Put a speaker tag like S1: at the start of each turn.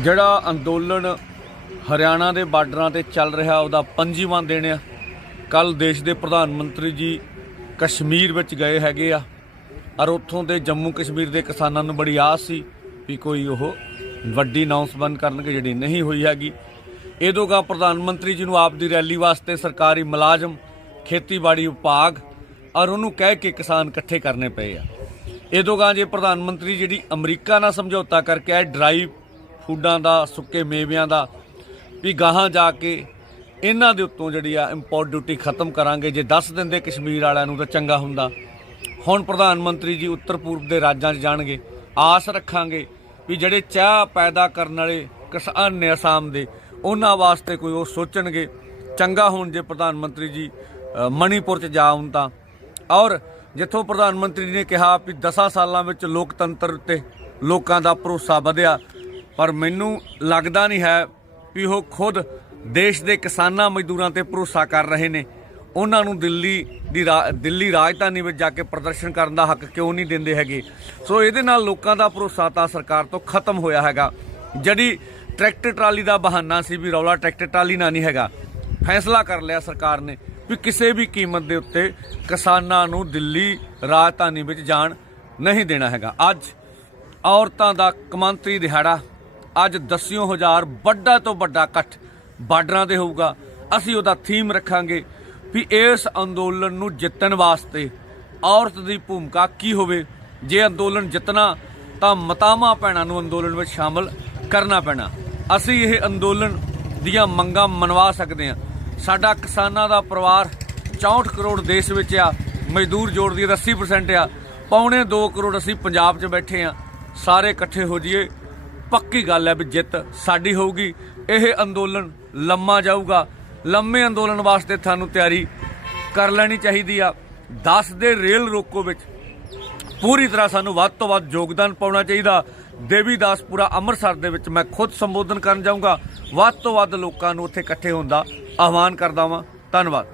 S1: ਜਿਹੜਾ ਅੰਦੋਲਨ ਹਰਿਆਣਾ ਦੇ ਬਾਰਡਰਾਂ ਤੇ ਚੱਲ ਰਿਹਾ, ਉਹਦਾ ਪੰਜੀਵਾਂ ਦਿਨ ਆ। ਕੱਲ ਦੇਸ਼ ਦੇ ਪ੍ਰਧਾਨ ਮੰਤਰੀ ਜੀ ਕਸ਼ਮੀਰ ਵਿੱਚ ਗਏ ਹੈਗੇ ਆ। ਔਰ ਉੱਥੋਂ ਦੇ ਜੰਮੂ ਕਸ਼ਮੀਰ ਦੇ ਕਿਸਾਨਾਂ ਨੂੰ ਬੜੀ ਆਸ ਸੀ ਵੀ ਕੋਈ ਉਹ ਵੱਡੀ ਅਨਾਉਂਸਮੈਂਟ ਕਰਨਗੇ, ਜਿਹੜੀ ਨਹੀਂ ਹੋਈ ਹੈਗੀ। ਇਹਦੋਗਾ ਪ੍ਰਧਾਨ ਮੰਤਰੀ ਜੀ ਨੂੰ ਆਪ ਦੀ ਰੈਲੀ ਵਾਸਤੇ ਸਰਕਾਰੀ ਮੁਲਾਜ਼ਮ, ਖੇਤੀਬਾੜੀ ਵਿਭਾਗ ਔਰ ਉਹਨੂੰ ਕਹਿ ਕੇ ਕਿਸਾਨ ਇਕੱਠੇ ਕਰਨੇ ਪਏ ਆ। ਇਹਦੋਗਾ ਜੇ ਪ੍ਰਧਾਨ ਮੰਤਰੀ ਜਿਹੜੀ ਅਮਰੀਕਾ ਨਾਲ ਸਮਝੌਤਾ ਕਰਕੇ ਆਏ, ਡਰਾਈਵ ਫੂਡਾਂ ਦਾ, ਸੁੱਕੇ ਮੇਵਿਆਂ ਦਾ, ਵੀ ਗਾਹਾਂ ਜਾ ਕੇ ਇਹਨਾਂ ਦੇ ਉੱਤੋਂ ਜਿਹੜੀ ਆ ਇੰਪੋਰਟ ਡਿਊਟੀ ਖਤਮ ਕਰਾਂਗੇ। ਜੇ 10 ਦਿੰਦੇ ਕਸ਼ਮੀਰ ਵਾਲਿਆਂ ਨੂੰ ਤਾਂ ਚੰਗਾ ਹੁੰਦਾ। ਹੁਣ ਪ੍ਰਧਾਨ ਮੰਤਰੀ ਜੀ ਉੱਤਰ ਪੂਰਬ ਦੇ ਰਾਜਾਂ 'ਚ ਜਾਣਗੇ। ਆਸ ਰੱਖਾਂਗੇ ਵੀ ਜਿਹੜੇ ਚਾਹ ਪੈਦਾ ਕਰਨ ਵਾਲੇ ਕਿਸਾਨ ਨੇ ਅਸਾਮ ਦੇ, ਉਹਨਾਂ ਵਾਸਤੇ ਕੋਈ ਉਹ ਸੋਚਣਗੇ। ਚੰਗਾ ਹੁਣ ਜੇ ਪ੍ਰਧਾਨ ਮੰਤਰੀ ਜੀ ਮਣੀਪੁਰ 'ਚ ਜਾ ਆਉਣ ਤਾਂ। ਔਰ ਜਿੱਥੋਂ ਪ੍ਰਧਾਨ ਮੰਤਰੀ ਨੇ ਕਿਹਾ ਵੀ 10 ਸਾਲਾਂ ਵਿੱਚ ਲੋਕਤੰਤਰ ਉੱਤੇ ਲੋਕਾਂ ਦਾ ਭਰੋਸਾ ਵਧਿਆ ਪਰ ਮੈਨੂੰ ਲੱਗਦਾ ਨਹੀਂ ਹੈ ਵੀ ਉਹ ਖੁਦ ਦੇਸ਼ ਦੇ ਕਿਸਾਨਾਂ ਮਜ਼ਦੂਰਾਂ ਤੇ ਭਰੋਸਾ ਕਰ ਰਹੇ ਨੇ। ਉਹਨਾਂ ਨੂੰ ਦਿੱਲੀ ਦੀ ਰਾ- ਦਿੱਲੀ ਰਾਜਧਾਨੀ ਵਿੱਚ ਜਾ ਕੇ ਪ੍ਰਦਰਸ਼ਨ ਕਰਨ ਦਾ ਹੱਕ ਕਿਉਂ ਨਹੀਂ ਦਿੰਦੇ ਹੈਗੇ? ਸੋ ਇਹਦੇ ਨਾਲ ਲੋਕਾਂ ਦਾ ਭਰੋਸਾ ਤਾਂ ਸਰਕਾਰ ਤੋਂ ਖਤਮ ਹੋਇਆ ਹੈਗਾ। ਜਿਹੜੀ ਟਰੈਕਟਰ ਟਰਾਲੀ ਦਾ ਬਹਾਨਾ ਸੀ ਵੀ ਰੌਲਾ ਟਰੈਕਟਰ ਟਰਾਲੀ ਨਾਲ ਨਹੀਂ ਹੈਗਾ। ਫੈਸਲਾ ਕਰ ਲਿਆ ਸਰਕਾਰ ਨੇ ਵੀ ਕਿਸੇ ਵੀ ਕੀਮਤ ਦੇ ਉੱਤੇ ਕਿਸਾਨਾਂ ਨੂੰ ਦਿੱਲੀ ਰਾਜਧਾਨੀ ਵਿੱਚ ਜਾਣ ਨਹੀਂ ਦੇਣਾ ਹੈਗਾ। ਅੱਜ ਔਰਤਾਂ ਦਾ ਕਮਾਂਤਰੀ ਦਿਹਾੜਾ ਅੱਜ ਦਸਿਓ ਹਜ਼ਾਰ ਵੱਡਾ ਤੋਂ ਵੱਡਾ ਇਕੱਠ ਬਾਰਡਰਾਂ ਤੇ ਹੋਊਗਾ। ਅਸੀਂ ਉਹਦਾ ਥੀਮ ਰੱਖਾਂਗੇ ਵੀ ਇਸ ਅੰਦੋਲਨ ਨੂੰ ਜਿੱਤਣ ਵਾਸਤੇ ਔਰਤ ਦੀ ਭੂਮਿਕਾ ਕੀ ਹੋਵੇ। ਜੇ ਅੰਦੋਲਨ ਜਿੱਤਣਾ, ਤਾਂ ਮਤਾਵਾਂ ਭੈਣਾਂ ਨੂੰ ਅੰਦੋਲਨ ਵਿੱਚ ਸ਼ਾਮਲ ਕਰਨਾ ਪੈਣਾ। ਅਸੀਂ ਇਹ ਅੰਦੋਲਨ ਦੀਆਂ ਮੰਗਾਂ ਮਨਵਾ ਸਕਦੇ ਹਾਂ। ਸਾਡਾ ਕਿਸਾਨਾਂ ਦਾ ਪਰਿਵਾਰ 64 ਕਰੋੜ ਦੇਸ਼ ਵਿੱਚ ਆ, ਮਜ਼ਦੂਰ ਜੋੜ ਦੀ 80% ਆ। ਪੌਣੇ 2 ਕਰੋੜ ਅਸੀਂ ਪੰਜਾਬ 'ਚ ਬੈਠੇ ਆ ਸਾਰੇ ਇਕੱਠੇ ਹੋ ਜਾਈਏ। ਪੱਕੀ ਗੱਲ ਹੈ ਵੀ ਜਿੱਤ ਸਾਡੀ ਹੋਊਗੀ। ਇਹ ਅੰਦੋਲਨ ਲੰਮਾ ਜਾਊਗਾ। ਲੰਮੇ ਅੰਦੋਲਨ ਵਾਸਤੇ ਤੁਹਾਨੂੰ ਤਿਆਰੀ ਕਰ ਲੈਣੀ ਚਾਹੀਦੀ ਆ। 10 ਦੇ ਰੇਲ ਰੋਕੋ ਵਿੱਚ ਪੂਰੀ ਤਰ੍ਹਾਂ ਸਾਨੂੰ ਵੱਧ ਤੋਂ ਵੱਧ ਯੋਗਦਾਨ ਪਾਉਣਾ ਚਾਹੀਦਾ। ਦੇਵੀਦਾਸਪੁਰਾ ਅੰਮ੍ਰਿਤਸਰ ਦੇ ਵਿੱਚ ਮੈਂ ਖੁਦ ਸੰਬੋਧਨ ਕਰਨ ਜਾਊਂਗਾ। ਵੱਧ ਤੋਂ ਵੱਧ ਲੋਕਾਂ ਨੂੰ ਉੱਥੇ ਇਕੱਠੇ ਹੋਣ ਦਾ ਆਹਵਾਨ ਕਰਦਾ ਵਾਂ। ਧੰਨਵਾਦ।